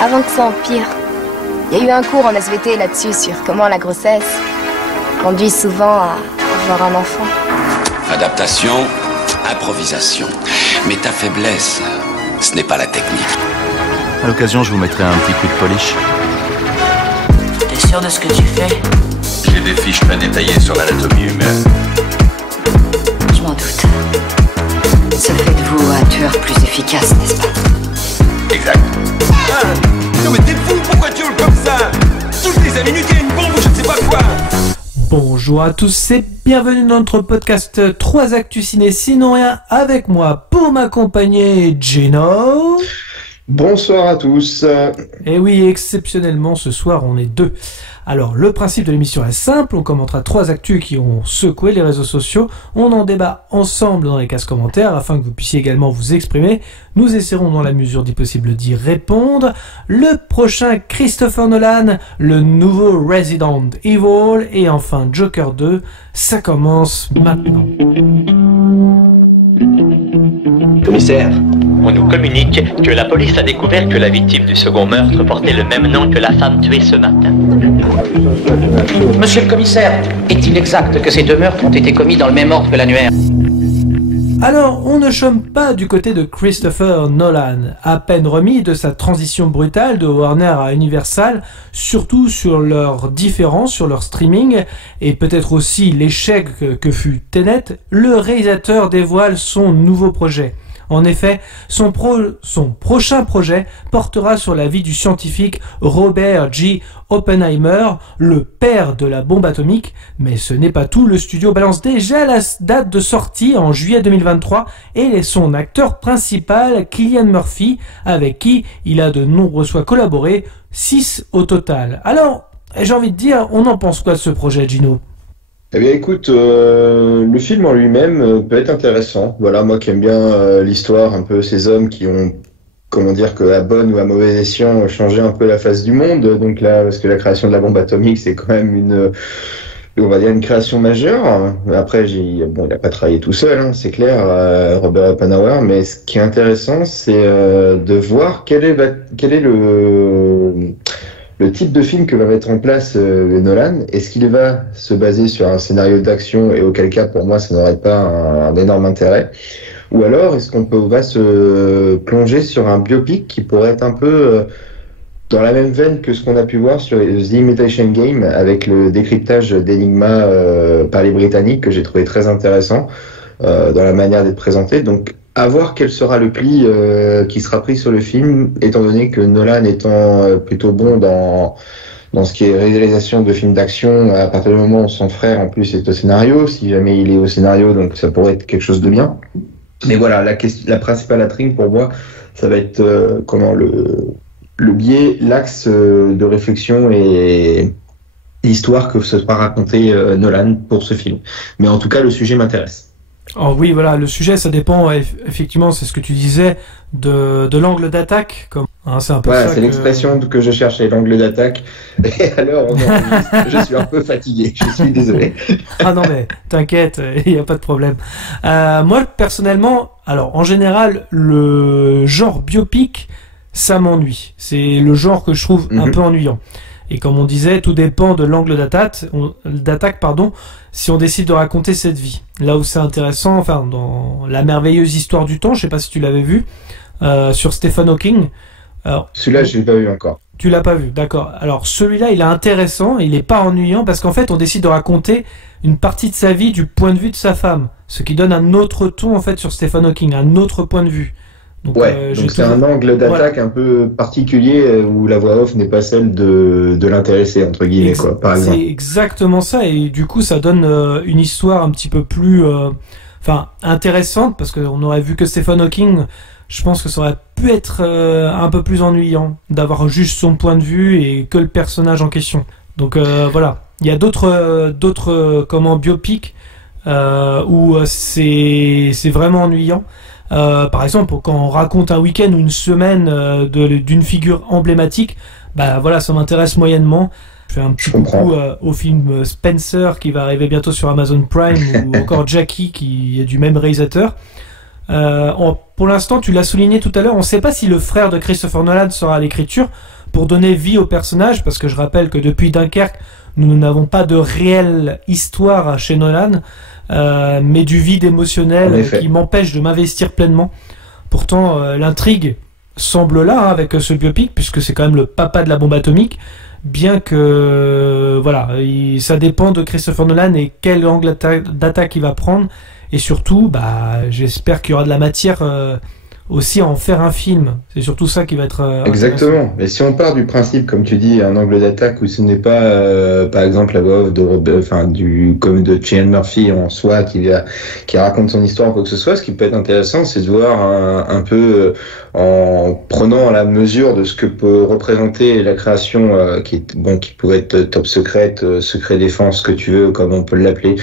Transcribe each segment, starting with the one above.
Avant que ça empire, il y a eu un cours en SVT là-dessus sur comment la grossesse conduit souvent à avoir un enfant. Adaptation, improvisation. Mais ta faiblesse, ce n'est pas la technique. À l'occasion, je vous mettrai un petit coup de polish. T'es sûr de ce que tu fais? J'ai des fiches très détaillées sur l'anatomie humaine. Je m'en doute. Ça fait de vous un tueur plus efficace, n'est-ce pas? Exact. Ah, non mais t'es fou, pourquoi tu hurles comme ça? Toutes les 5 minutes, il y a une bombe ou je ne sais pas quoi. Bonjour à tous et bienvenue dans notre podcast 3 Actus Ciné Sinon Rien avec moi pour m'accompagner Gino. Bonsoir à tous. Et oui, exceptionnellement ce soir on est deux. Alors le principe de l'émission est simple, on commentera 3 actus qui ont secoué les réseaux sociaux, on en débat ensemble dans les cases commentaires afin que vous puissiez également vous exprimer. Nous essaierons dans la mesure du possible d'y répondre. Le prochain Christopher Nolan, le nouveau Resident Evil et enfin Joker 2, ça commence maintenant. Commissaire, on nous communique que la police a découvert que la victime du second meurtre portait le même nom que la femme tuée ce matin. Monsieur le commissaire, est-il exact que ces 2 meurtres ont été commis dans le même ordre que l'annuaire? Alors, on ne chôme pas du côté de Christopher Nolan, à peine remis de sa transition brutale de Warner à Universal, surtout sur leurs différences, sur leur streaming, et peut-être aussi l'échec que fut Tenet, le réalisateur dévoile son nouveau projet. En effet, son prochain projet portera sur la vie du scientifique Robert G. Oppenheimer, le père de la bombe atomique. Mais ce n'est pas tout, le studio balance déjà la date de sortie en juillet 2023 et son acteur principal, Cillian Murphy, avec qui il a de nombreux fois collaboré, 6 au total. Alors, j'ai envie de dire, on en pense quoi de ce projet, Gino ? Eh bien écoute, le film en lui-même peut être intéressant. Voilà, moi qui aime bien l'histoire, un peu ces hommes qui ont, comment dire, que à bon ou à mauvais escient, changé un peu la face du monde. Donc là, parce que la création de la bombe atomique, c'est quand même on va dire une création majeure. Après, il a pas travaillé tout seul, hein, c'est clair, Robert Oppenheimer. Mais ce qui est intéressant, c'est de voir quel est le type de film que va mettre en place Nolan. Est-ce qu'il va se baser sur un scénario d'action et auquel cas pour moi ça n'aurait pas un énorme intérêt, ou alors est-ce qu'on va se plonger sur un biopic qui pourrait être un peu dans la même veine que ce qu'on a pu voir sur The Imitation Game avec le décryptage d'Enigma par les Britanniques que j'ai trouvé très intéressant dans la manière d'être présenté. Donc à voir quel sera le pli qui sera pris sur le film, étant donné que Nolan étant plutôt bon dans ce qui est réalisation de films d'action, à partir du moment où son frère en plus est au scénario, si jamais il est au scénario, donc ça pourrait être quelque chose de bien. Mais voilà, la principale intrigue pour moi, ça va être le biais, l'axe de réflexion et l'histoire que se sera raconter Nolan pour ce film. Mais en tout cas, le sujet m'intéresse. Oh oui, voilà, le sujet, ça dépend, effectivement, c'est ce que tu disais, de l'angle d'attaque. C'est un peu voilà, ça c'est l'expression que je cherchais, l'angle d'attaque. Et alors, je suis un peu fatigué, je suis désolé. Ah non, mais t'inquiète, il n'y a pas de problème. Moi, personnellement, alors, en général, le genre biopic, ça m'ennuie. C'est le genre que je trouve un peu ennuyant. Et comme on disait, tout dépend de l'angle d'attaque, si on décide de raconter cette vie. Là où c'est intéressant, enfin, dans La merveilleuse histoire du temps, je sais pas si tu l'avais vu, sur Stephen Hawking. Alors, celui-là, je l'ai pas vu encore. Tu l'as pas vu, d'accord. Alors, celui-là, il est intéressant, il est pas ennuyant, parce qu'en fait, on décide de raconter une partie de sa vie du point de vue de sa femme. Ce qui donne un autre ton, en fait, sur Stephen Hawking, un autre point de vue. Donc, donc c'est un angle d'attaque un peu particulier où la voix off n'est pas celle de l'intéressé, entre guillemets, par exemple. C'est exactement ça, et du coup ça donne une histoire un petit peu plus intéressante, parce qu'on aurait vu que Stephen Hawking, je pense que ça aurait pu être un peu plus ennuyant d'avoir juste son point de vue et que le personnage en question. Donc voilà, il y a d'autres biopics où c'est vraiment ennuyant. Par exemple, quand on raconte un week-end ou une semaine d'une figure emblématique, bah voilà, ça m'intéresse moyennement. Je fais un petit coucou au film Spencer qui va arriver bientôt sur Amazon Prime ou encore Jackie qui est du même réalisateur. Pour l'instant, tu l'as souligné tout à l'heure, on ne sait pas si le frère de Christopher Nolan sera à l'écriture pour donner vie au personnage, parce que je rappelle que depuis Dunkerque, nous n'avons pas de réelle histoire chez Nolan, mais du vide émotionnel qui m'empêche de m'investir pleinement. Pourtant, l'intrigue semble là, hein, avec ce biopic, puisque c'est quand même le papa de la bombe atomique, bien que ça dépend de Christopher Nolan et quel angle d'attaque il va prendre, et surtout j'espère qu'il y aura de la matière aussi à en faire un film. C'est surtout ça qui va être exactement. Mais si on part du principe, comme tu dis, un angle d'attaque où ce n'est pas par exemple la voix off comme de Cillian Murphy en soi qui raconte son histoire ou quoi que ce soit, ce qui peut être intéressant, c'est de voir un peu en prenant la mesure de ce que peut représenter la création qui pourrait être top secrète, secret défense, ce que tu veux, comme on peut l'appeler,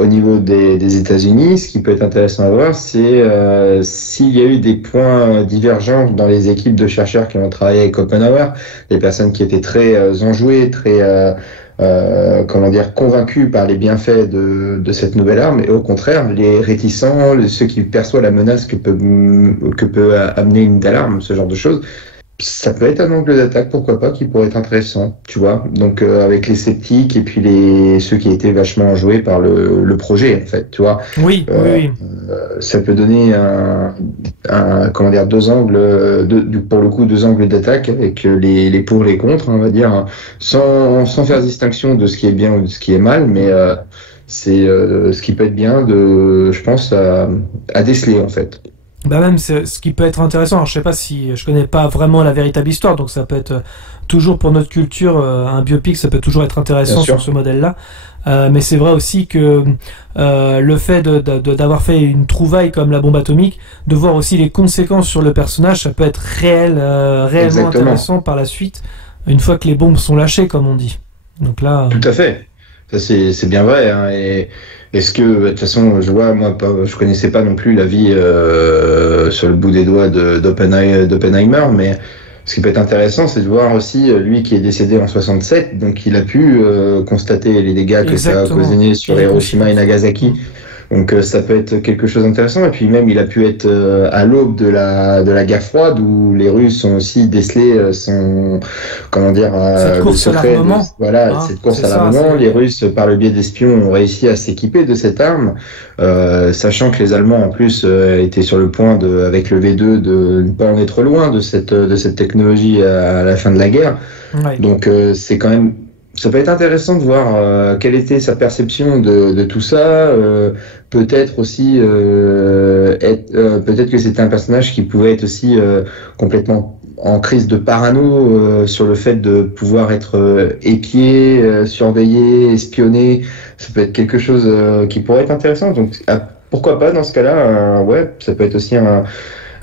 au niveau des États-Unis. Ce qui peut être intéressant à voir, c'est s'il y a eu des points divergents dans les équipes de chercheurs qui ont travaillé avec Oppenheimer, des personnes qui étaient très enjouées, très convaincus par les bienfaits de cette nouvelle arme, et au contraire les réticents, ceux qui perçoivent la menace que peut amener une telle arme, ce genre de choses. Ça peut être un angle d'attaque, pourquoi pas, qui pourrait être intéressant, tu vois. Donc avec les sceptiques et puis ceux qui étaient vachement enjoués par le projet, en fait, tu vois. Oui. Ça peut donner deux angles, deux angles d'attaque avec les pour, les contre, on va dire, sans faire distinction de ce qui est bien ou de ce qui est mal, mais c'est ce qui peut être bien je pense, à déceler, en fait. Même ce qui peut être intéressant. Alors, je sais pas si je connais pas vraiment la véritable histoire, donc ça peut être toujours pour notre culture un biopic, ça peut toujours être intéressant sur ce modèle-là. Mais c'est vrai aussi que le fait d'avoir fait une trouvaille comme la bombe atomique, de voir aussi les conséquences sur le personnage, ça peut être réellement intéressant par la suite, une fois que les bombes sont lâchées, comme on dit. Donc là. Tout à fait. Ça c'est bien vrai, hein, et est-ce que, de toute façon, je connaissais pas non plus la vie sur le bout des doigts d'Oppenheimer, mais ce qui peut être intéressant, c'est de voir aussi lui qui est décédé en 67, donc il a pu constater les dégâts que ça a occasionnés sur Hiroshima et Nagasaki. Donc ça peut être quelque chose d'intéressant, et puis même il a pu être à l'aube de la guerre froide, où les Russes ont aussi décelé cette course à l'armement. Cette course à l'armement. Les Russes, par le biais d'espions, ont réussi à s'équiper de cette arme, sachant que les Allemands en plus étaient sur le point avec le V2 de ne pas en être loin de cette technologie à la fin de la guerre. Ouais. Donc c'est quand même. Ça peut être intéressant de voir quelle était sa perception de tout ça. Peut-être aussi peut-être que c'était un personnage qui pouvait être aussi complètement en crise de parano sur le fait de pouvoir être épié, surveillé, espionné. Ça peut être quelque chose qui pourrait être intéressant. Donc pourquoi pas dans ce cas-là, ça peut être aussi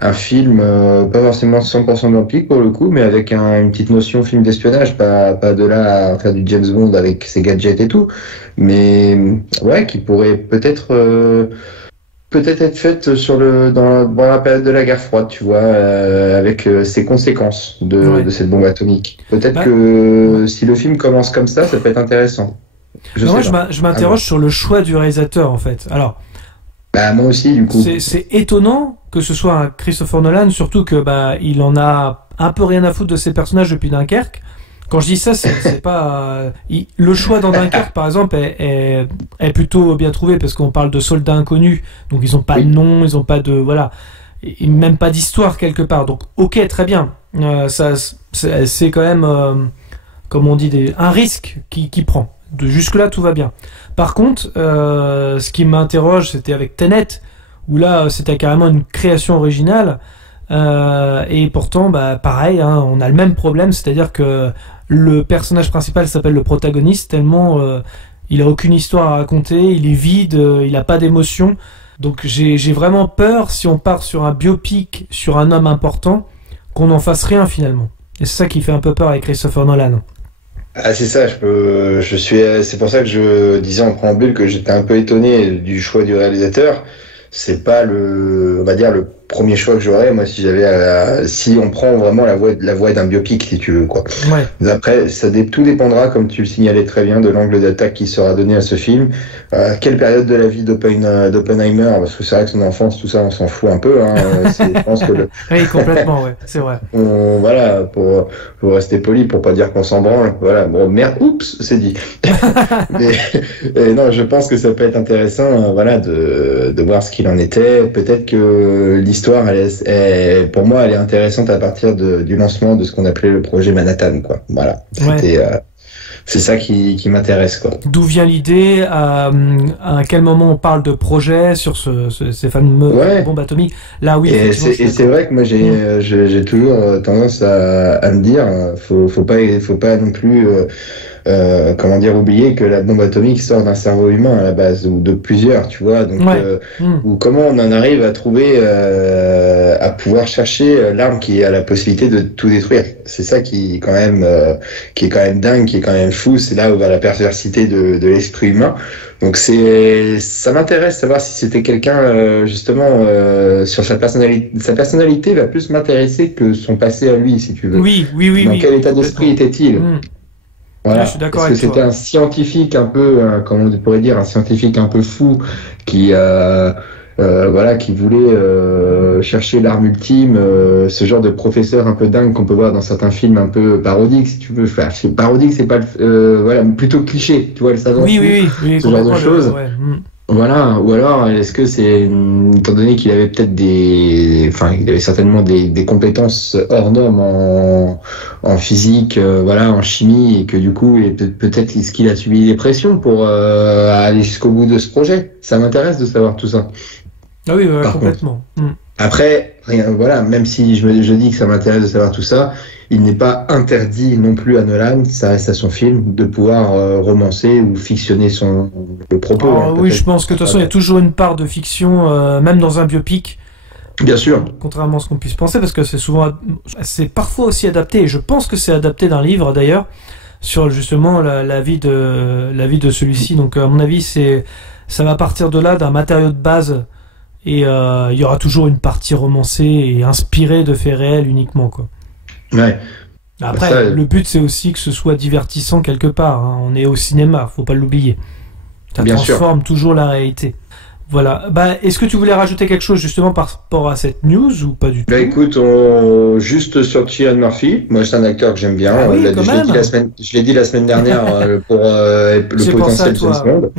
un film, pas forcément 100% biopic pour le coup, mais avec une petite notion film d'espionnage, pas de là à faire du James Bond avec ses gadgets et tout, mais qui pourrait peut-être être faite dans la période de la guerre froide, tu vois, avec ses conséquences de cette bombe atomique. Peut-être que si le film commence comme ça peut être intéressant. Je m'interroge sur le choix du réalisateur, en fait. Alors. Moi aussi, du coup. C'est étonnant que ce soit un Christopher Nolan, surtout que il en a un peu rien à foutre de ses personnages depuis Dunkerque. Quand je dis ça, c'est pas le choix dans Dunkerque, par exemple, est plutôt bien trouvé, parce qu'on parle de soldats inconnus, donc ils ont pas de nom, ils ont pas de même pas d'histoire quelque part. Donc ok, très bien. C'est quand même comme on dit un risque qui prend. Jusque là tout va bien. Par contre, ce qui m'interroge, c'était avec Tenet, où là c'était carrément une création originale, et pourtant pareil, hein, on a le même problème, c'est-à-dire que le personnage principal s'appelle le protagoniste, tellement il a aucune histoire à raconter, il est vide, il a pas d'émotion. Donc j'ai vraiment peur, si on part sur un biopic sur un homme important, qu'on n'en fasse rien finalement. Et c'est ça qui fait un peu peur avec Christopher Nolan. C'est ça, c'est pour ça que je disais en préambule que j'étais un peu étonné du choix du réalisateur. C'est pas le premier choix que j'aurais, moi, si on prend vraiment la voie d'un biopic, si tu veux, quoi. Ouais. Après, tout dépendra, comme tu le signalais très bien, de l'angle d'attaque qui sera donné à ce film. Quelle période de la vie d'Oppenheimer, parce que c'est vrai que son enfance, tout ça, on s'en fout un peu, hein. Je pense que Oui, complètement, ouais, c'est vrai. Voilà, pour rester poli, pour pas dire qu'on s'en branle, voilà, bon, merde, oups, c'est dit. Et non, je pense que ça peut être intéressant, voilà, de voir ce qu'il en était. Peut-être que l'histoire, pour moi, elle est intéressante à partir du lancement de ce qu'on appelait le projet Manhattan, quoi. Voilà. C'était, c'est ça qui m'intéresse, quoi. D'où vient l'idée, à quel moment on parle de projet sur ces fameuses bombes atomiques? Là, oui. Et c'est vrai que moi, j'ai toujours tendance à me dire, faut pas non plus, oublier que la bombe atomique sort d'un cerveau humain à la base, ou de plusieurs, tu vois. Donc, ou comment on en arrive à trouver, à pouvoir chercher l'arme qui a la possibilité de tout détruire. C'est ça qui est quand même dingue, qui est quand même fou. C'est là où va la perversité de l'esprit humain. Donc ça m'intéresse de savoir si c'était quelqu'un, justement, sur sa personnalité. Sa personnalité va plus m'intéresser que son passé à lui, si tu veux. Oui. Dans quel état d'esprit était-il? Voilà. Je suis d'accord Parce que c'était un scientifique un peu, comment on pourrait dire, un scientifique un peu fou qui voulait chercher l'arme ultime, ce genre de professeur un peu dingue qu'on peut voir dans certains films un peu parodiques, si tu veux. Enfin, parodique, c'est pas plutôt cliché, tu vois, le savant. Oui, ce genre de choses. Voilà, ou alors, est-ce que c'est, étant donné qu'il avait peut-être il avait certainement des compétences hors normes en physique, en chimie, et que du coup, peut-être est-ce qu'il a subi des pressions pour aller jusqu'au bout de ce projet? Ça m'intéresse de savoir tout ça. Ah oui, complètement. Après, même si je dis que ça m'intéresse de savoir tout ça, il n'est pas interdit non plus à Nolan, ça reste à son film, de pouvoir romancer ou fictionner le propos. Oui, je pense que de toute façon, il y a toujours une part de fiction, même dans un biopic. Bien sûr. Contrairement à ce qu'on puisse penser, parce que c'est parfois aussi adapté, et je pense que c'est adapté d'un livre d'ailleurs, sur justement la vie de celui-ci. Donc à mon avis, ça va partir de là, d'un matériau de base, et il y aura toujours une partie romancée et inspirée de faits réels uniquement, quoi. Ouais. Après, le but c'est aussi que ce soit divertissant quelque part, hein. On est au cinéma, faut pas l'oublier. Ça transforme toujours la réalité. Voilà. Est-ce que tu voulais rajouter quelque chose justement par rapport à cette news ou pas du tout? Écoute, juste sur Cillian Murphy, moi c'est un acteur que j'aime bien. Je l'ai dit la semaine dernière pour le potentiel de James Bond.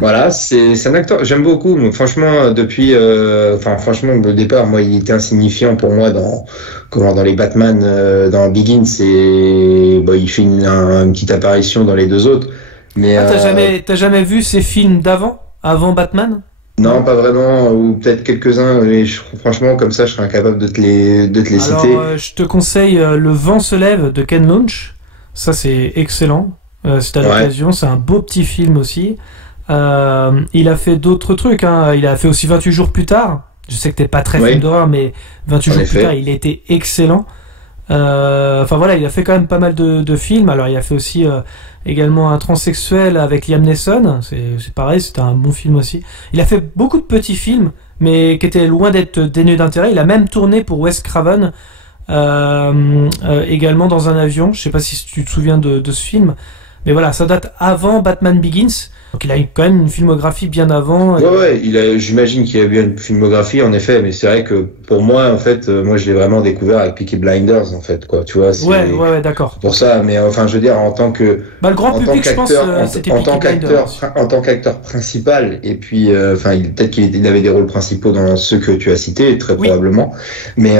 Voilà, c'est un acteur j'aime beaucoup. Donc, franchement, depuis, au départ, moi, il était insignifiant pour moi dans les Batman, dans Begins, il fait une petite apparition dans les deux autres. Mais t'as jamais vu ces films avant Batman? Non, pas vraiment, ou peut-être quelques-uns, mais franchement, comme ça, je serais incapable de te les citer. Je te conseille Le vent se lève de Ken Loach. Ça, c'est excellent. Si t'as l'occasion, c'est un beau petit film aussi. Il a fait d'autres trucs, hein. Il a fait aussi 28 jours plus tard. Je sais que t'es pas très film d'horreur, mais 28 jours plus tard, il a été excellent. Il a fait quand même pas mal de films. Alors, il a fait aussi également un transsexuel avec Liam Neeson. C'est pareil, c'était un bon film aussi. Il a fait beaucoup de petits films, mais qui étaient loin d'être dénués d'intérêt. Il a même tourné pour Wes Craven, également dans un avion. Je sais pas si tu te souviens de ce film. Mais voilà, ça date avant Batman Begins. Donc il a quand même une filmographie bien avant. J'imagine qu'il a eu une filmographie en effet, mais c'est vrai que pour moi, en fait, moi je l'ai vraiment découvert avec Peaky Blinders, en fait, quoi. Tu vois. Ouais, d'accord. Pour ça, mais enfin, je veux dire, en tant que. Le grand public, je pense, c'était Peaky Blinders. En tant qu'acteur principal, et puis, peut-être qu'il avait des rôles principaux dans ceux que tu as cités, très probablement. Mais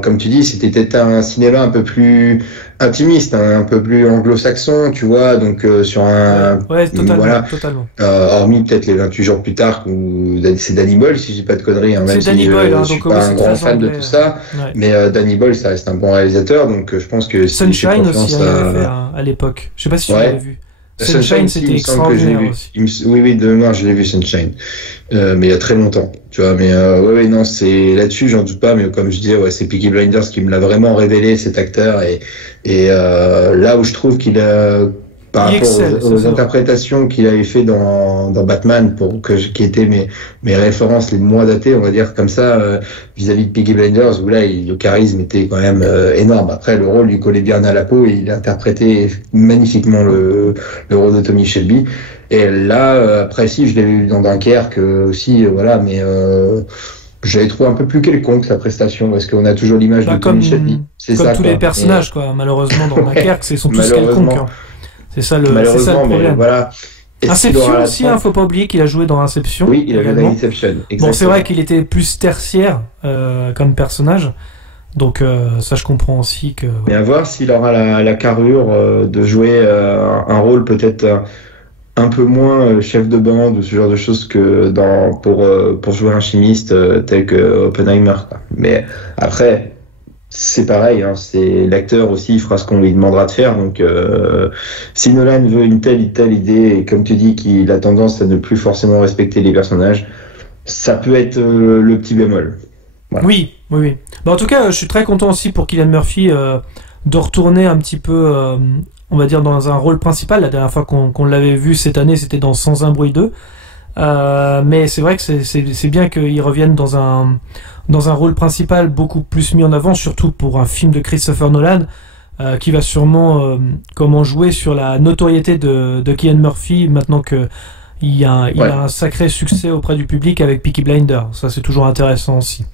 comme tu dis, c'était peut-être un cinéma un peu plus intimiste, un peu plus anglo-saxon, tu vois, donc sur un. Totalement. Hormis peut-être les 28 jours plus tard, où c'est Danny Boyle, si j'ai pas de conneries, hein, même si je suis pas un grand fan de tout ça, mais Danny Boyle, ça reste un bon réalisateur, donc je pense que Sunshine aussi, il avait fait à l'époque. Je sais pas si tu l'avais vu. Sunshine, c'était extraordinaire aussi. Oui, de mémoire, je l'ai vu, Sunshine. Mais il y a très longtemps, tu vois. Mais non, c'est là-dessus, j'en doute pas. Mais comme je disais, c'est Peaky Blinders qui me l'a vraiment révélé, cet acteur. Et là où je trouve qu'il a par Il rapport excelle, aux ça. interprétations qu'il avait fait dans Batman, qui étaient mes références les moins datées, on va dire comme ça, vis-à-vis de Peaky Blinders, où là, le charisme était quand même énorme. Après, le rôle lui collait bien à la peau et il interprétait magnifiquement le rôle de Tommy Shelby. Et là, après, si, je l'avais vu dans Dunkerque aussi, voilà, mais j'avais trouvé un peu plus quelconque la prestation, parce qu'on a toujours l'image de Tommy Shelby. C'est comme ça, tous quoi. les personnages, quoi. Malheureusement, dans Dunkerque, ils sont tous Malheureusement. quelconques. Hein. C'est ça le Malheureusement, problème. mais voilà. Inception aussi, faut pas oublier qu'il a joué dans Inception. Oui, il a joué dans également. Inception. Bon, c'est vrai qu'il était plus tertiaire comme personnage, donc ça je comprends aussi que. Mais à voir s'il aura la carrure de jouer un rôle peut-être un peu moins chef de bande ou ce genre de choses que pour jouer un chimiste tel que Oppenheimer, quoi. Mais après, c'est pareil, hein, c'est l'acteur aussi, il fera ce qu'on lui demandera de faire. Donc, si Nolan veut une telle idée, et comme tu dis qu'il a tendance à ne plus forcément respecter les personnages, ça peut être le petit bémol. Voilà. Oui. Bah, en tout cas, je suis très content aussi pour Cillian Murphy de retourner un petit peu, on va dire, dans un rôle principal. La dernière fois qu'on l'avait vu cette année, c'était dans Sans un bruit 2. Mais c'est vrai que c'est bien qu'il revienne dans un rôle principal beaucoup plus mis en avant, surtout pour un film de Christopher Nolan, qui va sûrement comment jouer sur la notoriété de Cillian Murphy maintenant que il a un sacré succès auprès du public avec Peaky Blinders. Ça, c'est toujours intéressant aussi.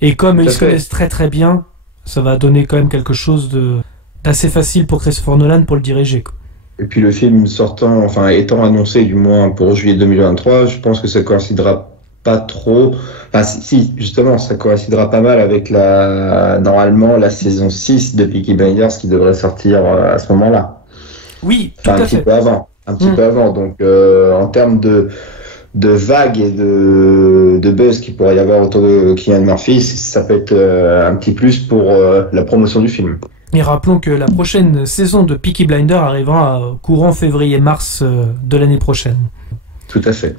Et comme ils se connaissent très très bien, ça va donner quand même quelque chose d'assez facile pour Christopher Nolan pour le diriger, quoi. Et puis le film étant annoncé du moins pour juillet 2023, je pense que ça coïncidera pas trop. Enfin, si, justement, ça coïncidera pas mal avec normalement la saison 6 de Peaky Blinders qui devrait sortir à ce moment-là. Oui, tout à fait. Un petit peu avant. Donc, en termes de vagues et de buzz qu'il pourrait y avoir autour de Cillian Murphy, ça peut être un petit plus pour la promotion du film. Et rappelons que la prochaine saison de Peaky Blinders arrivera courant février-mars de l'année prochaine. Tout à fait.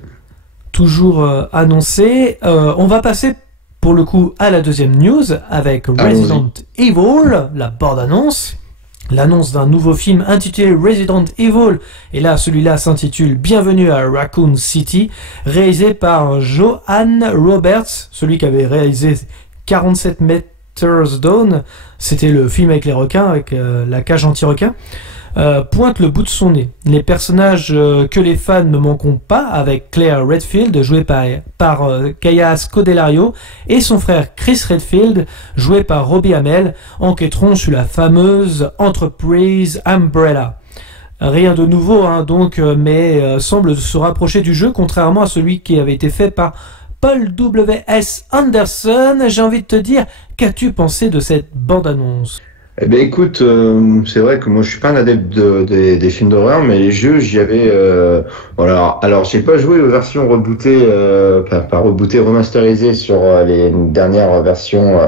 Toujours annoncé. On va passer pour le coup à la deuxième news avec Resident Evil, la bande-annonce. L'annonce d'un nouveau film intitulé Resident Evil, et là celui-là s'intitule Bienvenue à Raccoon City, réalisé par Johan Roberts, celui qui avait réalisé 47 Meters Down, c'était le film avec les requins, avec la cage anti-requin, pointe le bout de son nez. Les personnages que les fans ne manqueront pas, avec Claire Redfield, jouée par Kaya Scodelario, et son frère Chris Redfield, joué par Robbie Amell, enquêteront sur la fameuse entreprise Umbrella. Rien de nouveau, hein, donc, mais semble se rapprocher du jeu, contrairement à celui qui avait été fait par Paul W.S. Anderson. J'ai envie de te dire, qu'as-tu pensé de cette bande-annonce ? Eh ben écoute, c'est vrai que moi je suis pas un adepte des films d'horreur, mais les jeux j'y avais. Voilà. Alors j'ai pas joué aux versions rebootées, pas rebootées, remasterisées sur les dernières versions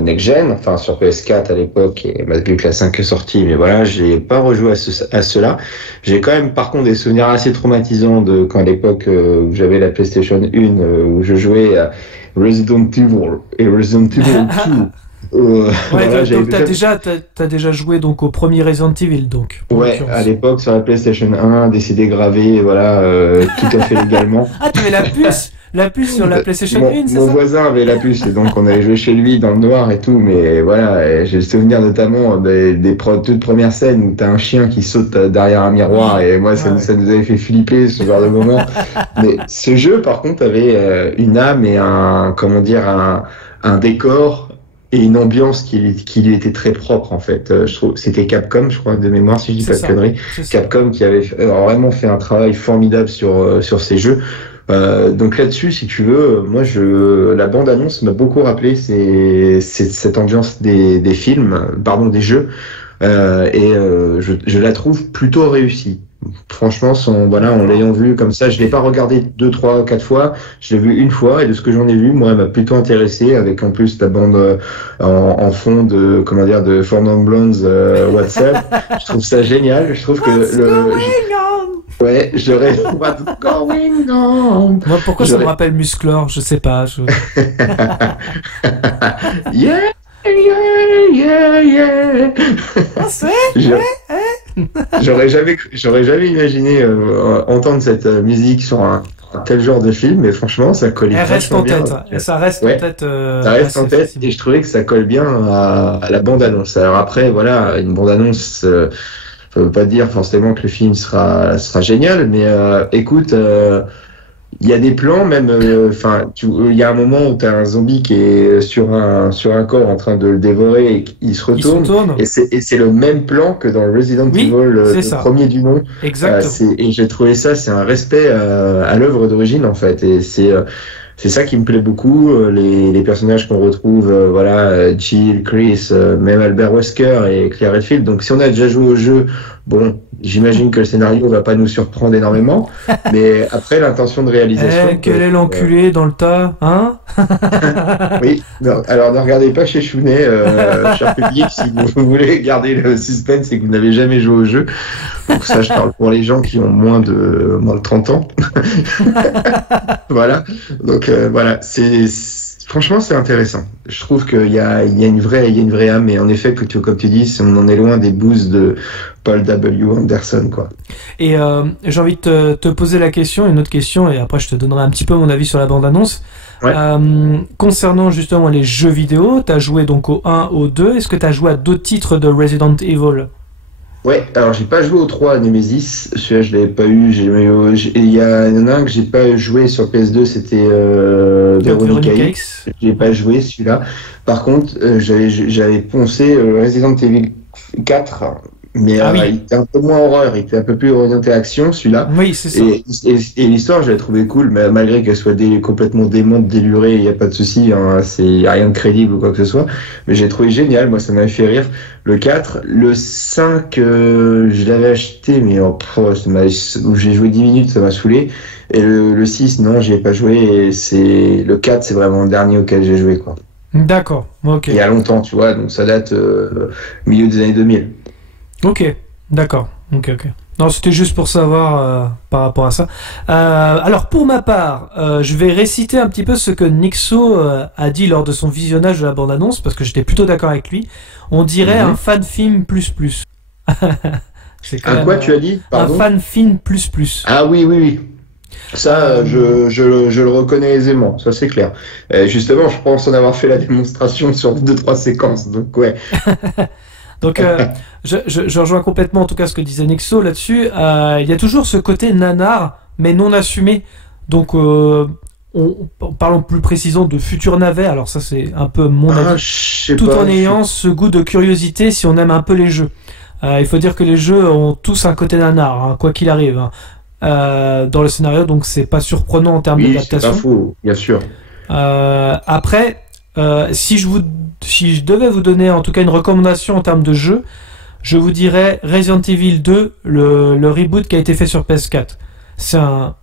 next gen, enfin sur PS4 à l'époque, et malgré que la 5 est sortie, mais voilà, j'ai pas rejoué à cela. J'ai quand même par contre des souvenirs assez traumatisants de quand à l'époque où j'avais la PlayStation 1, où je jouais à Resident Evil et Resident Evil 2. Voilà, donc t'as déjà joué donc au premier Resident Evil, donc. Ouais, à l'époque sur la PlayStation 1, des CD gravés, voilà, tout à fait légalement. Ah, tu avais la puce sur la PlayStation 1, c'est ça ? Mon voisin avait la puce, et donc on allait jouer chez lui dans le noir et tout, mais voilà, j'ai le souvenir notamment des toutes premières scènes où t'as un chien qui saute derrière un miroir, et moi ça nous avait fait flipper ce genre de moment. Mais ce jeu par contre avait une âme et un décor et une ambiance qui lui était très propre en fait. Je trouve c'était Capcom, je crois, de mémoire, si je dis pas de conneries. Capcom qui avait vraiment fait un travail formidable sur ces jeux. Donc là-dessus, si tu veux, moi la bande-annonce m'a beaucoup rappelé cette ambiance des jeux, et je la trouve plutôt réussie. Franchement, en l'ayant vu comme ça, je l'ai pas regardé 2, 3, 4 fois, je l'ai vu une fois, et de ce que j'en ai vu, moi, elle m'a plutôt intéressé, avec en plus ta bande en fond de Four Non Blondes WhatsApp. Je trouve ça génial, je trouve que je rêve What's going on. Moi, pourquoi ça me rappelle Musclor, je sais pas. Yeah. Ah, c'est J'aurais jamais imaginé entendre cette musique sur un tel genre de film, mais franchement, ça colle Elle reste en tête, ça reste en tête. Ça reste en tête, et je trouvais que ça colle bien à la bande-annonce. Alors après, voilà, une bande-annonce, ça veut pas dire forcément que le film sera génial, mais écoute, il y a des plans même, il y a un moment où tu as un zombie qui est sur un corps en train de le dévorer et il se retourne. Et c'est le même plan que dans Resident Evil, le premier du nom. Exactement. Et j'ai trouvé ça, c'est un respect à l'œuvre d'origine en fait. Et c'est ça qui me plaît beaucoup, les personnages qu'on retrouve, Jill, Chris, même Albert Wesker et Claire Redfield. Donc si on a déjà joué au jeu, bon, j'imagine que le scénario va pas nous surprendre énormément, mais après l'intention de réalisation. Quel est l'enculé dans le tas, hein? Oui, non, alors ne regardez pas chez Chounet, cher public, si vous voulez garder le suspense et que vous n'avez jamais joué au jeu. Donc ça, je parle pour les gens qui ont moins de 30 ans. Voilà. Donc voilà, franchement, c'est intéressant. Je trouve qu'il y a une vraie âme, et en effet, comme tu dis, on en est loin des boosts de Paul W. Anderson, quoi. Et j'ai envie de te poser une autre question, et après je te donnerai un petit peu mon avis sur la bande-annonce. Ouais. Concernant justement les jeux vidéo, tu as joué donc au 1, au 2. Est-ce que tu as joué à d'autres titres de Resident Evil? Ouais, alors j'ai pas joué au 3 à Nemesis, celui-là je l'avais pas eu, il y en a un que j'ai pas joué sur PS2, c'était Veronica X. J'ai pas joué celui-là. Par contre, j'avais poncé Resident Evil 4, mais il était un peu moins horreur, il était un peu plus orienté action celui-là. Oui, c'est ça. Et l'histoire, je l'ai trouvé cool, mais malgré qu'elle soit complètement démente, délurée, il y a pas de souci, hein, y a rien de crédible ou quoi que ce soit. Mais j'ai trouvé génial, moi ça m'a fait rire. Le 4, le 5, je l'avais acheté, mais j'ai joué 10 minutes, ça m'a saoulé. Et le 6, non, j'y ai pas joué. Et le 4, c'est vraiment le dernier auquel j'ai joué, quoi. D'accord, ok. Il y a longtemps, tu vois, donc ça date milieu des années 2000. Ok, d'accord. Ok. Non, c'était juste pour savoir par rapport à ça. Alors, pour ma part, je vais réciter un petit peu ce que Nixo a dit lors de son visionnage de la bande-annonce, parce que j'étais plutôt d'accord avec lui. On dirait un fan-film plus. C'est quoi tu as dit? Pardon. Un fan-film plus. Ah oui. Ça, je le reconnais aisément, ça c'est clair. Justement, je pense en avoir fait la démonstration sur 2-3 séquences, donc ouais. Donc, je rejoins complètement en tout cas ce que disait Nixo là-dessus. Il y a toujours ce côté nanar, mais non assumé. Donc, parlons plus précisément de futur navet. Alors ça, c'est un peu mon avis. En ayant ce goût de curiosité si on aime un peu les jeux. Il faut dire que les jeux ont tous un côté nanar, hein, quoi qu'il arrive. Dans le scénario, donc c'est pas surprenant en termes d'adaptation. C'est pas faux, bien sûr. Après, si je devais vous donner en tout cas une recommandation en termes de jeu, je vous dirais Resident Evil 2, le reboot qui a été fait sur PS4. C'est un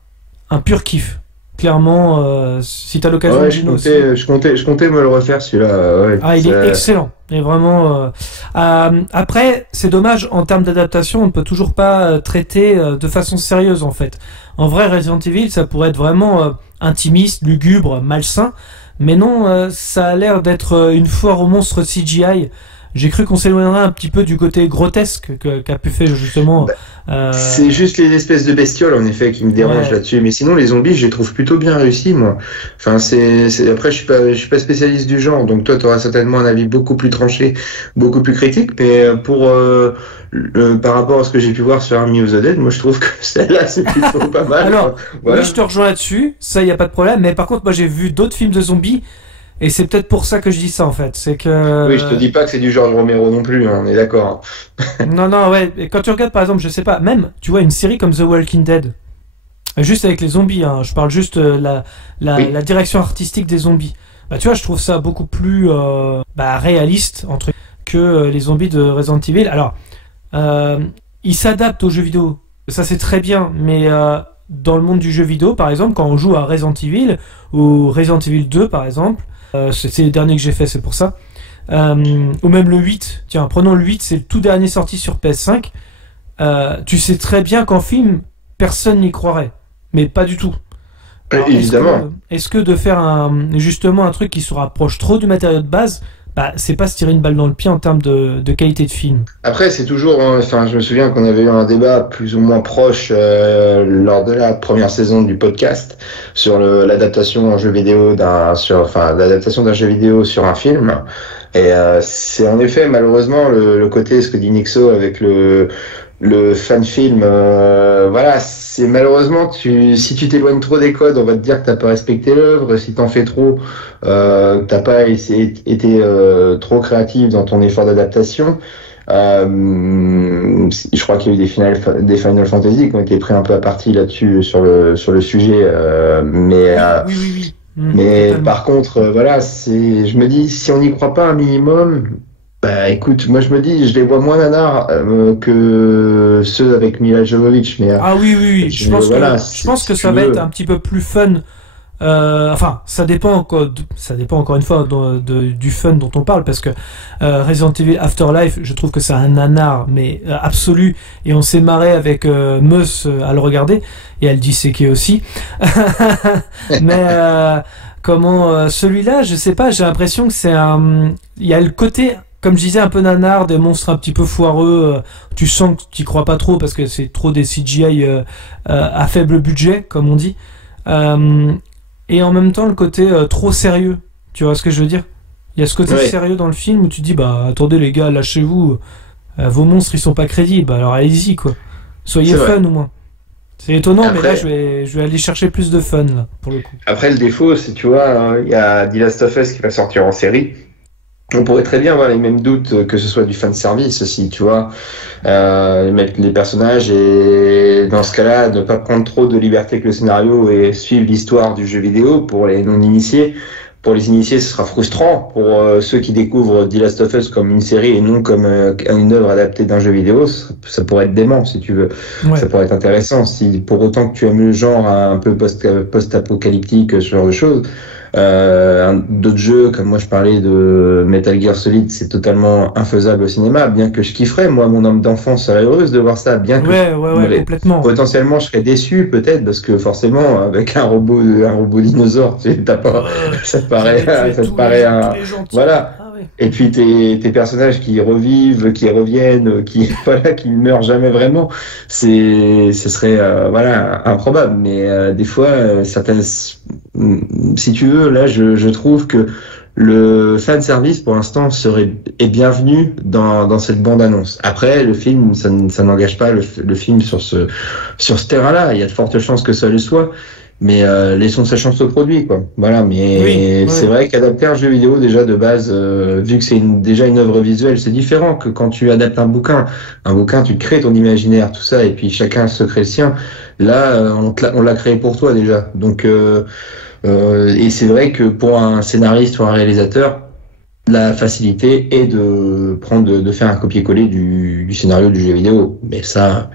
pur kiff. Clairement, si t'as l'occasion de jouer. Je comptais me le refaire celui-là. Il est excellent. Et vraiment. Après, c'est dommage en termes d'adaptation, on ne peut toujours pas traiter de façon sérieuse en fait. En vrai, Resident Evil, ça pourrait être vraiment intimiste, lugubre, malsain. Mais non, ça a l'air d'être une foire aux monstres CGI. J'ai cru qu'on s'éloignerait un petit peu du côté grotesque qu'a pu faire justement. C'est juste les espèces de bestioles en effet qui me dérangent là-dessus. Mais sinon les zombies, je les trouve plutôt bien réussis moi. Enfin après je suis pas spécialiste du genre, donc toi tu auras certainement un avis beaucoup plus tranché, beaucoup plus critique. Mais par rapport à ce que j'ai pu voir sur Army of the Dead, moi je trouve que celle-là c'est plutôt pas mal. Alors oui, je te rejoins là-dessus, ça y a pas de problème. Mais par contre moi j'ai vu d'autres films de zombies. Et c'est peut-être pour ça que je dis ça en fait, c'est que... Oui, je te dis pas que c'est du George Romero non plus, hein, on est d'accord. non, ouais, et quand tu regardes par exemple, je sais pas, même, tu vois, une série comme The Walking Dead, juste avec les zombies, hein, je parle juste la direction artistique des zombies. Bah tu vois, je trouve ça beaucoup plus réaliste que les zombies de Resident Evil. Alors, ils s'adaptent aux jeux vidéo, ça c'est très bien, mais dans le monde du jeu vidéo, par exemple, quand on joue à Resident Evil, ou Resident Evil 2 par exemple, c'est les derniers que j'ai fait, c'est pour ça. Ou même le 8. Tiens, prenons le 8, c'est le tout dernier sorti sur PS5. Tu sais très bien qu'en film, personne n'y croirait. Mais pas du tout. Alors, évidemment. Est-ce que de faire justement un truc qui se rapproche trop du matériau de base, c'est pas se tirer une balle dans le pied en termes de qualité de film. Après, c'est toujours, enfin, je me souviens qu'on avait eu un débat plus ou moins proche lors de la première saison du podcast sur l'adaptation en jeu vidéo l'adaptation d'un jeu vidéo sur un film. Et c'est en effet malheureusement le côté, ce que dit Nixo avec le fan film, voilà, c'est malheureusement si tu t'éloignes trop des codes, on va te dire que t'as pas respecté l'œuvre. Si t'en fais trop, que t'as pas été trop créatif dans ton effort d'adaptation. Je crois qu'il y a eu des Final Fantasy qui ont été pris un peu à partie là-dessus sur le sujet, Oui. Mais Totalement. par contre, voilà, je me dis, si on n'y croit pas un minimum, bah écoute, moi je me dis, je les vois moins nanars que ceux avec Mila Jovovich, mais Ah oui. Je pense que ça va être un petit peu plus fun. Enfin, ça dépend encore une fois du fun dont on parle, parce que Resident Evil Afterlife, je trouve que c'est un nanar mais absolu, et on s'est marré avec Meus à le regarder, et elle dit c'est qui aussi. Mais celui-là, je sais pas, j'ai l'impression que il y a le côté, comme je disais, un peu nanar, des monstres un petit peu foireux, tu sens que tu y crois pas trop parce que c'est trop des CGI à faible budget, comme on dit. Et en même temps, le côté trop sérieux. Tu vois ce que je veux dire? Il y a ce côté sérieux dans le film où tu dis, bah, attendez les gars, lâchez-vous. Vos monstres, ils sont pas crédibles. Alors allez-y, quoi. Soyez fun au moins. C'est étonnant, mais là, je vais aller chercher plus de fun, là, pour le coup. Après, le défaut, c'est, tu vois, il y a The Last of Us qui va sortir en série. On pourrait très bien avoir les mêmes doutes que ce soit du fan service aussi, tu vois, mettre les personnages et dans ce cas-là ne pas prendre trop de liberté avec le scénario et suivre l'histoire du jeu vidéo pour les non-initiés. Pour les initiés, ce sera frustrant. Pour ceux qui découvrent The Last of Us comme une série et non comme une œuvre adaptée d'un jeu vidéo, ça pourrait être dément si tu veux. Ouais. Ça pourrait être intéressant. Si pour autant que tu aimes le genre un peu post-apocalyptique, ce genre de choses. D'autres jeux, comme moi je parlais de Metal Gear Solid, c'est totalement infaisable au cinéma, bien que je kifferais, moi mon âme d'enfant serait heureuse de voir ça, bien que complètement. Potentiellement je serais déçu peut-être, parce que forcément avec un robot dinosaure, t'as pas, ça te paraît voilà. Et puis tes personnages qui revivent, qui reviennent, qui ne meurent jamais vraiment, ce serait improbable. Mais des fois, certaines, si tu veux, là, je trouve que le fan service pour l'instant est bienvenu dans cette bande annonce. Après, le film, ça n'engage pas le film sur ce terrain-là. Il y a de fortes chances que ça le soit. Mais laissons sa chance au produit, quoi. Voilà, mais c'est vrai qu'adapter un jeu vidéo déjà de base, vu que c'est déjà une œuvre visuelle, c'est différent que quand tu adaptes un bouquin. Un bouquin, tu crées ton imaginaire, tout ça, et puis chacun se crée le sien. Là, on l'a créé pour toi déjà. Donc, et c'est vrai que pour un scénariste ou un réalisateur, la facilité est de faire un copier-coller du scénario du jeu vidéo. Mais ça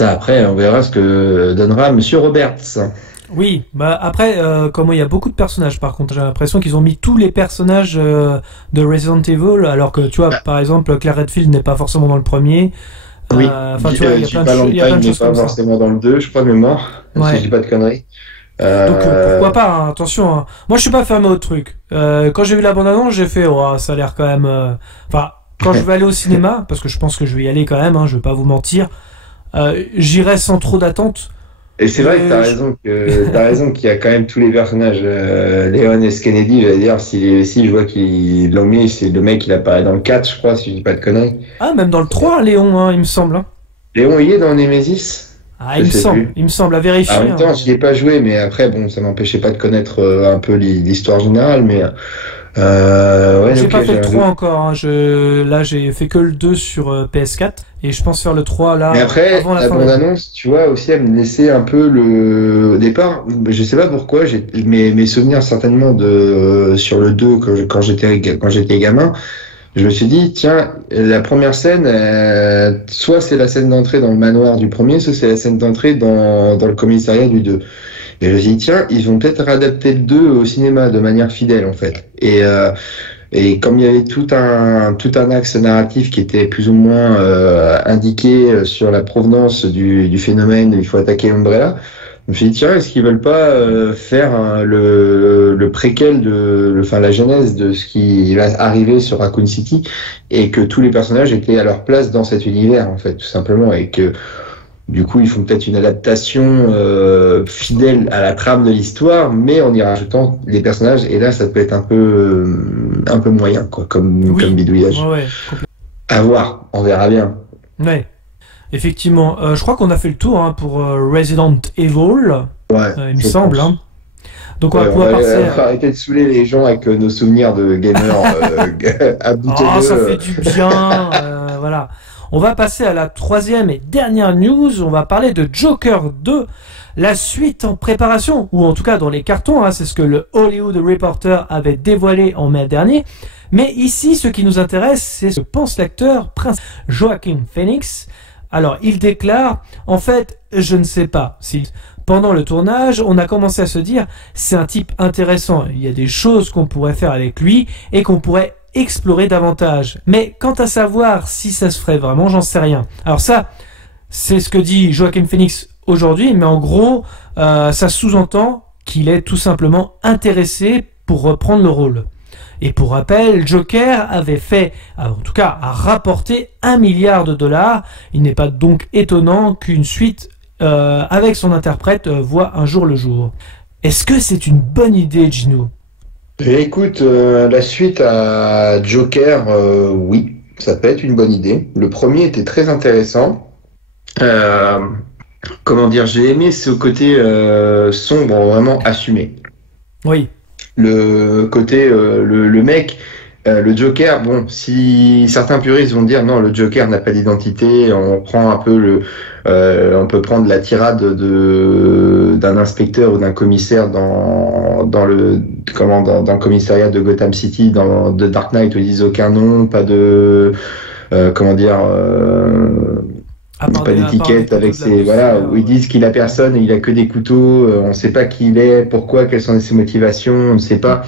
après, on verra ce que donnera Monsieur Roberts. Oui, bah après, comme il y a beaucoup de personnages, par contre, j'ai l'impression qu'ils ont mis tous les personnages de Resident Evil, alors que tu vois, par exemple, Claire Redfield n'est pas forcément dans le premier. Oui, tu vois, il y a plein de choses pas comme ça. forcément dans le 2, je crois de mémoire, si je dis pas de conneries. Donc pourquoi pas, hein, attention. Hein. Moi, je suis pas fermé au truc. Quand j'ai vu la bande-annonce, j'ai fait, ça a l'air quand même. Enfin, quand je vais aller au cinéma, parce que je pense que je vais y aller quand même, hein, je vais pas vous mentir. J'irai sans trop d'attente. Et c'est vrai que t'as raison qu'il y a quand même tous les personnages. Léon S. Kennedy, d'ailleurs, si je vois qu'il l'ont mis, c'est le mec, il apparaît dans le 4, je crois, si je dis pas de conneries. Ah, même dans le 3, Léon, hein, il me semble. Hein. Léon, il est dans Nemesis? Ah, il me semble, à vérifier. En même temps, je l'ai pas joué, mais après, bon, ça m'empêchait pas de connaître un peu l'histoire générale, mais... j'ai pas fait le 3 encore, hein. Là j'ai fait que le 2 sur PS4 et je pense faire le 3 là. Mais après, avant la bande annonce, tu vois, aussi elle me laissait un peu au départ, je sais pas pourquoi, mes souvenirs certainement sur le 2 quand j'étais gamin, je me suis dit, tiens, la première scène, soit c'est la scène d'entrée dans le manoir du premier, soit c'est la scène d'entrée dans le commissariat du 2. Et je me suis dit, tiens, ils vont peut-être réadapter le 2 au cinéma de manière fidèle, en fait. Et comme il y avait tout un axe narratif qui était plus ou moins indiqué sur la provenance du phénomène, il faut attaquer Umbrella, Je me suis dit, tiens, est-ce qu'ils veulent pas faire le préquel la genèse de ce qui va arriver sur Raccoon City et que tous les personnages étaient à leur place dans cet univers, en fait, tout simplement, et que du coup, ils font peut-être une adaptation fidèle à la trame de l'histoire, mais en y rajoutant les personnages, et là, ça peut être un peu moyen, quoi, comme bidouillage. Ouais, à voir, on verra bien. Ouais. Effectivement, je crois qu'on a fait le tour pour Resident Evil, il me semble. Hein. Donc on va pouvoir passer. Arrêter de saouler les gens avec nos souvenirs de gamers à bout de ça fait du bien. Voilà. On va passer à la troisième et dernière news. On va parler de Joker 2, la suite en préparation, ou en tout cas dans les cartons. C'est ce que le Hollywood Reporter avait dévoilé en mai dernier. Mais ici, ce qui nous intéresse, c'est ce que pense l'acteur Prince Joaquin Phoenix. Alors, il déclare, en fait, je ne sais pas si pendant le tournage, on a commencé à se dire, c'est un type intéressant, il y a des choses qu'on pourrait faire avec lui et qu'on pourrait explorer davantage. Mais quant à savoir si ça se ferait vraiment, j'en sais rien. Alors ça, c'est ce que dit Joaquin Phoenix aujourd'hui, mais en gros, ça sous-entend qu'il est tout simplement intéressé pour reprendre le rôle. Et pour rappel, Joker avait a rapporté $1 milliard. Il n'est pas donc étonnant qu'une suite avec son interprète voit un jour le jour. Est-ce que c'est une bonne idée, Gino ? Écoute, la suite à Joker, oui, ça peut être une bonne idée. Le premier était très intéressant. J'ai aimé ce côté sombre, vraiment assumé. Oui. Le côté le mec, le Joker, bon, si certains puristes vont dire non, le Joker n'a pas d'identité, on prend un peu on peut prendre la tirade d'un inspecteur ou d'un commissaire dans le commissariat de Gotham City de Dark Knight où ils disent aucun nom, pas de pas d'étiquette avec ses où ils disent qu'il a personne et il a que des couteaux, on ne sait pas qui il est, pourquoi, quelles sont ses motivations, on ne sait pas.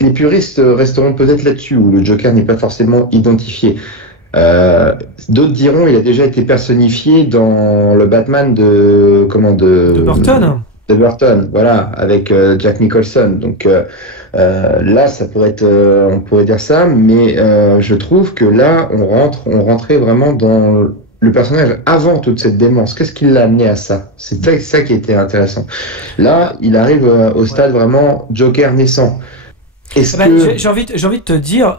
Les puristes resteront peut-être là-dessus où le Joker n'est pas forcément identifié. D'autres diront il a déjà été personnifié dans le Batman de Burton. De Burton, voilà, avec Jack Nicholson. Donc là, ça pourrait être, on pourrait dire ça, mais je trouve que là, on rentrait vraiment dans le personnage avant toute cette démence. Qu'est-ce qui l'a amené à ça ? C'est ça qui était intéressant. Là, il arrive au stade vraiment Joker naissant. J'ai envie de te dire,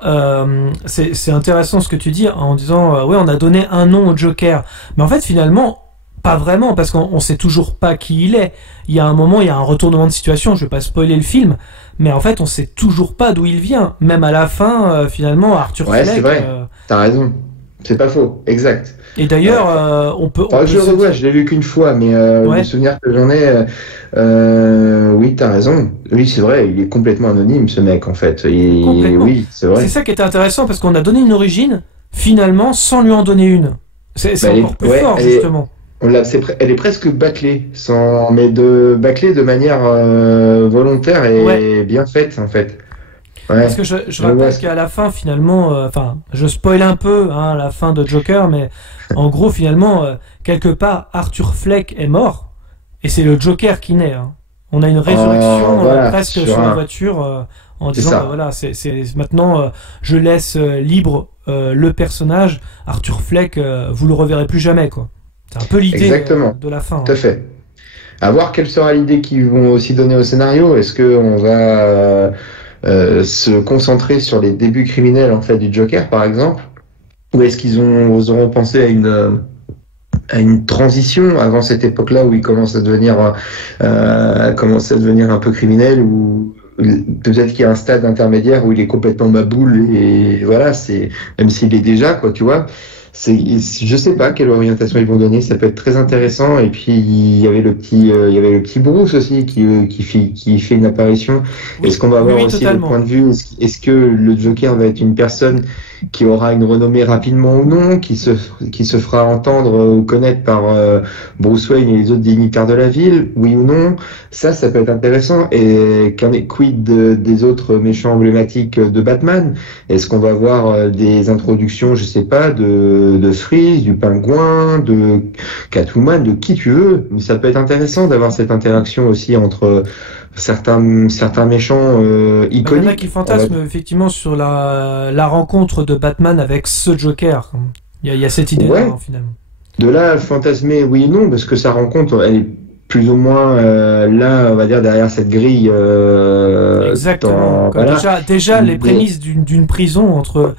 c'est intéressant ce que tu dis en disant, on a donné un nom au Joker, mais en fait finalement pas vraiment, parce qu'on sait toujours pas qui il est. Il y a un moment, il y a un retournement de situation. Je vais pas spoiler le film, mais en fait on sait toujours pas d'où il vient. Même à la fin, finalement, Arthur Fleck. Ouais, c'est vrai. T'as raison. C'est pas faux, exact. Et d'ailleurs, on peut je le revois, je l'ai vu qu'une fois, mais le souvenir que j'en ai, oui, t'as raison. Oui, c'est vrai, il est complètement anonyme, ce mec, en fait. Oui, c'est vrai. C'est ça qui était intéressant, parce qu'on a donné une origine, finalement, sans lui en donner une. C'est encore plus fort, justement. Elle est presque bâclée, bâclée de manière volontaire et bien faite, en fait. Ouais, parce que je rappelle qu'à la fin, finalement, je spoil un peu la fin de Joker, mais en gros, finalement, quelque part, Arthur Fleck est mort, et c'est le Joker qui naît. On a une résurrection presque sur la voiture, en disant, c'est maintenant, je laisse libre le personnage, Arthur Fleck, vous le reverrez plus jamais, quoi. C'est un peu l'idée de la fin. Tout à fait. À voir quelle sera l'idée qu'ils vont aussi donner au scénario. Est-ce qu'on va se concentrer sur les débuts criminels en fait du Joker par exemple, ou est-ce qu'ils auront pensé à une transition avant cette époque-là où il commence à devenir un peu criminel, ou peut-être qu'il y a un stade intermédiaire où il est complètement maboule et voilà, c'est même s'il est déjà quoi, tu vois. Je sais pas quelle orientation ils vont donner, ça peut être très intéressant. Et puis il y avait le petit Bruce aussi qui fait une apparition. Est-ce qu'on va avoir aussi le point de vue, est-ce que le Joker va être une personne qui aura une renommée rapidement ou non, qui se fera entendre ou connaître par Bruce Wayne et les autres dignitaires de la ville, oui ou non, ça peut être intéressant. Et qu'en est quid des autres méchants emblématiques de Batman? Est-ce qu'on va voir des introductions, je sais pas, de Freeze, du Pingouin, de Catwoman, de qui tu veux? Mais ça peut être intéressant d'avoir cette interaction aussi entre certains méchants iconiques. Il y en a qui fantasment effectivement sur la rencontre de Batman avec ce Joker. Il y a cette idée-là, hein, finalement. De là, fantasmer, oui et non, parce que sa rencontre, elle est plus ou moins là, on va dire, derrière cette grille. Exactement. Déjà les prémices d'une prison entre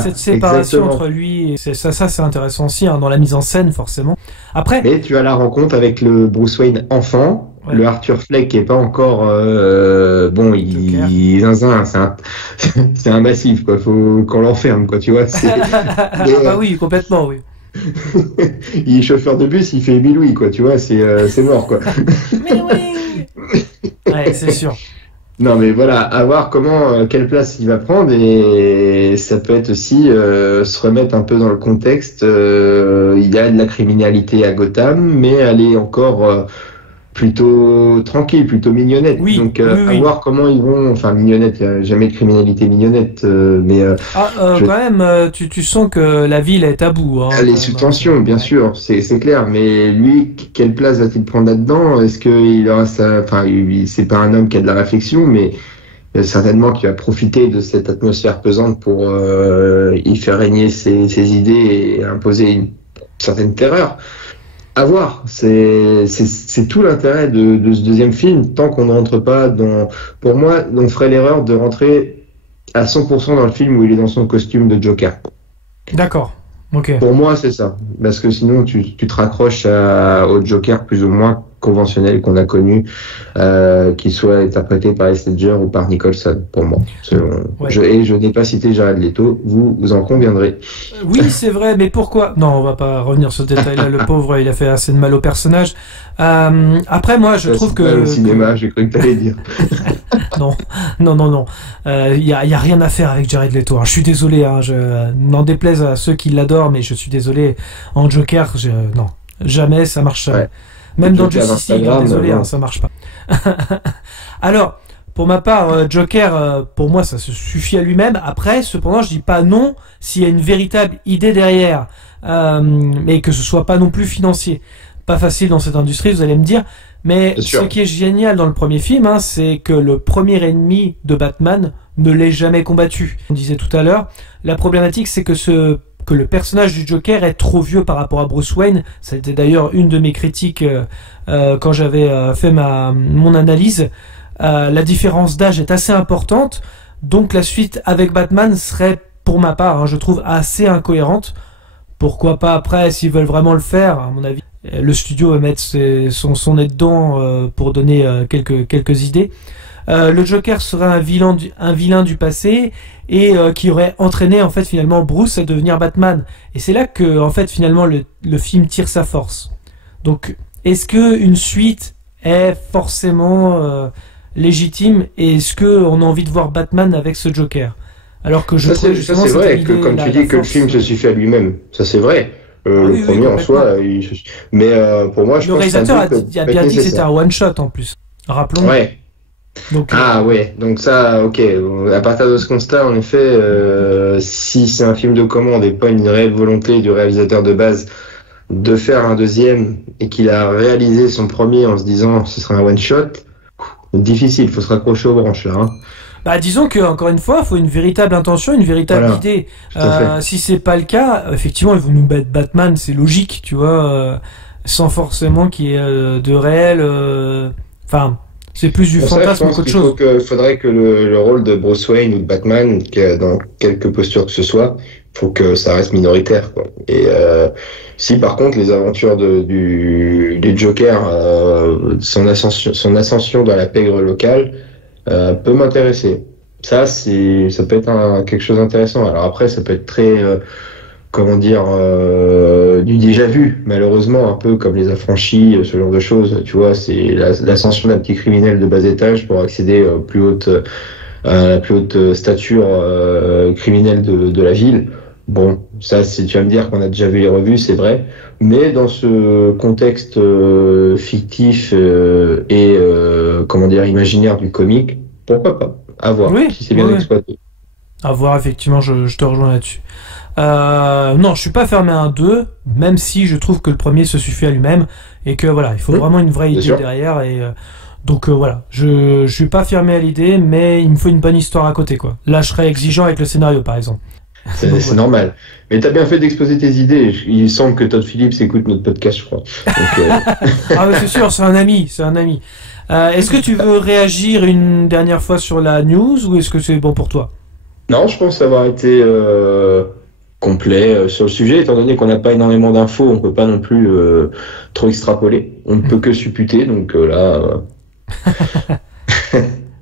cette séparation entre lui et ça c'est intéressant aussi, hein, dans la mise en scène, forcément. Après. Mais tu as la rencontre avec le Bruce Wayne enfant. Ouais. Le Arthur Fleck qui est pas encore il zinzin, c'est un massif, quoi, faut qu'on l'enferme, quoi, tu vois. Bah oui, complètement, oui. Il est chauffeur de bus, il fait Émile Louis, quoi, tu vois, c'est mort, quoi. Mais oui. Ouais, c'est sûr. Non, mais voilà, à voir quelle place il va prendre, et ça peut être aussi se remettre un peu dans le contexte. Il y a de la criminalité à Gotham, mais elle est encore plutôt tranquille, plutôt mignonnette. Oui, donc à voir comment ils vont. Enfin, mignonnette, il n'y a jamais de criminalité mignonnette, mais quand même, tu sens que la ville est à bout. Hein, elle est sous tension, bien sûr, c'est clair. Mais lui, quelle place va-t-il prendre là-dedans? Est-ce qu'il aura c'est pas un homme qui a de la réflexion, mais certainement qu'il va profiter de cette atmosphère pesante pour y faire régner ses idées et imposer une certaine terreur. À voir, c'est tout l'intérêt de ce deuxième film, tant qu'on ne rentre pas dans... Pour moi, on ferait l'erreur de rentrer à 100% dans le film où il est dans son costume de Joker. D'accord, ok. Pour moi, c'est ça, parce que sinon tu te raccroches au Joker plus ou moins conventionnel qu'on a connu, qu'il soit interprété par Heath Ledger ou par Nicholson, pour moi. Je n'ai pas cité Jared Leto, vous en conviendrez. Oui, c'est vrai, mais pourquoi? Non, on va pas revenir sur ce détail-là. Le pauvre, il a fait assez de mal au personnage. Après, moi, je trouve que... Au cinéma, j'ai cru que t'allais dire. Non. Y a rien à faire avec Jared Leto. Hein. Je suis désolé, hein, n'en déplaise à ceux qui l'adorent, mais je suis désolé. En Joker, non, jamais, ça marche jamais. Ouais. Même dans Justice League, désolé, hein, ça marche pas. Alors, pour ma part, Joker, pour moi, ça se suffit à lui-même. Après, cependant, je dis pas non s'il y a une véritable idée derrière, mais que ce soit pas non plus financier. Pas facile dans cette industrie, vous allez me dire. Mais ce qui est génial dans le premier film, hein, c'est que le premier ennemi de Batman ne l'ait jamais combattu. On disait tout à l'heure, la problématique, c'est que le personnage du Joker est trop vieux par rapport à Bruce Wayne. C'était d'ailleurs une de mes critiques quand j'avais fait mon analyse. La différence d'âge est assez importante, donc la suite avec Batman serait, pour ma part, hein, je trouve assez incohérente. Pourquoi pas après, s'ils veulent vraiment le faire, à mon avis, le studio va mettre son nez dedans pour donner quelques idées. Le Joker serait un vilain du passé et qui aurait entraîné en fait finalement Bruce à devenir Batman. Et c'est là que en fait finalement le film tire sa force. Donc est-ce que une suite est forcément légitime et est-ce que on a envie de voir Batman avec ce Joker? Alors que ça c'est vrai que comme tu dis que le film se suffit à lui-même, ça c'est vrai. Le premier en soi, mais pour moi je pense que le réalisateur a bien dit que c'était un one shot en plus. Rappelons. Ouais. Donc, donc ça, ok. À partir de ce constat, en effet, si c'est un film de commande et pas une réelle volonté du réalisateur de base de faire un deuxième et qu'il a réalisé son premier en se disant ce sera un one shot, difficile, faut se raccrocher aux branches là. Hein. Bah disons que encore une fois, il faut une véritable intention, une véritable idée. Si c'est pas le cas, effectivement, ils vont nous mettre Batman, c'est logique, tu vois, sans forcément qu'il y ait de réel. C'est plus du fantasme qu'autre chose. Il faudrait que le rôle de Bruce Wayne ou de Batman, dans quelque posture que ce soit, faut que ça reste minoritaire, quoi. Et si par contre les aventures du Joker, son ascension dans la pègre locale, peut m'intéresser. Ça peut être quelque chose d'intéressant. Alors après, ça peut être très du déjà vu, malheureusement, un peu comme les affranchis, ce genre de choses, tu vois, c'est l'ascension d'un petit criminel de bas étage pour accéder aux plus hautes la plus haute stature criminelle de la ville. Bon, ça, si tu vas me dire qu'on a déjà vu les revues, c'est vrai. Mais dans ce contexte fictif et comment dire, imaginaire du comique, pourquoi pas? À voir, si c'est bien exploité. À voir, effectivement, je te rejoins là-dessus. Non, je suis pas fermé à un 2, même si je trouve que le premier se suffit à lui-même et que voilà, il faut vraiment une vraie idée derrière. Et donc voilà, je suis pas fermé à l'idée, mais il me faut une bonne histoire à côté, quoi. Là, je serais exigeant avec le scénario, par exemple. C'est normal. Mais t'as bien fait d'exposer tes idées. Il semble que Todd Phillips écoute notre podcast, je crois. Donc, Ah mais c'est sûr, c'est un ami. Est-ce que tu veux réagir une dernière fois sur la news ou est-ce que c'est bon pour toi? Non, je pense avoir été complet sur le sujet, étant donné qu'on n'a pas énormément d'infos, on peut pas non plus trop extrapoler. On ne peut que supputer, donc là...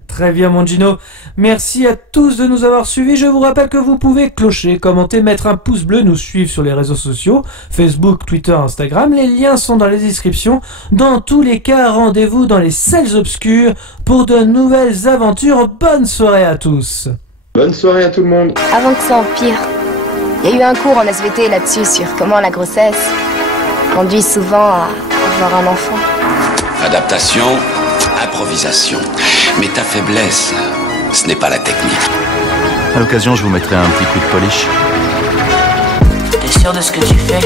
Très bien, mon Gino. Merci à tous de nous avoir suivis. Je vous rappelle que vous pouvez clocher, commenter, mettre un pouce bleu, nous suivre sur les réseaux sociaux, Facebook, Twitter, Instagram. Les liens sont dans les descriptions. Dans tous les cas, rendez-vous dans les salles obscures pour de nouvelles aventures. Bonne soirée à tous. Bonne soirée à tout le monde. Avant que ça empire, il y a eu un cours en SVT là-dessus sur comment la grossesse conduit souvent à avoir un enfant. Adaptation, improvisation. Mais ta faiblesse, ce n'est pas la technique. À l'occasion, je vous mettrai un petit coup de polish. T'es sûr de ce que tu fais?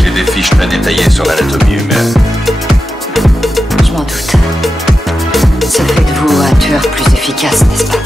J'ai des fiches très détaillées sur l'anatomie humaine. Je m'en doute. Ça fait de vous un tueur plus efficace, n'est-ce pas?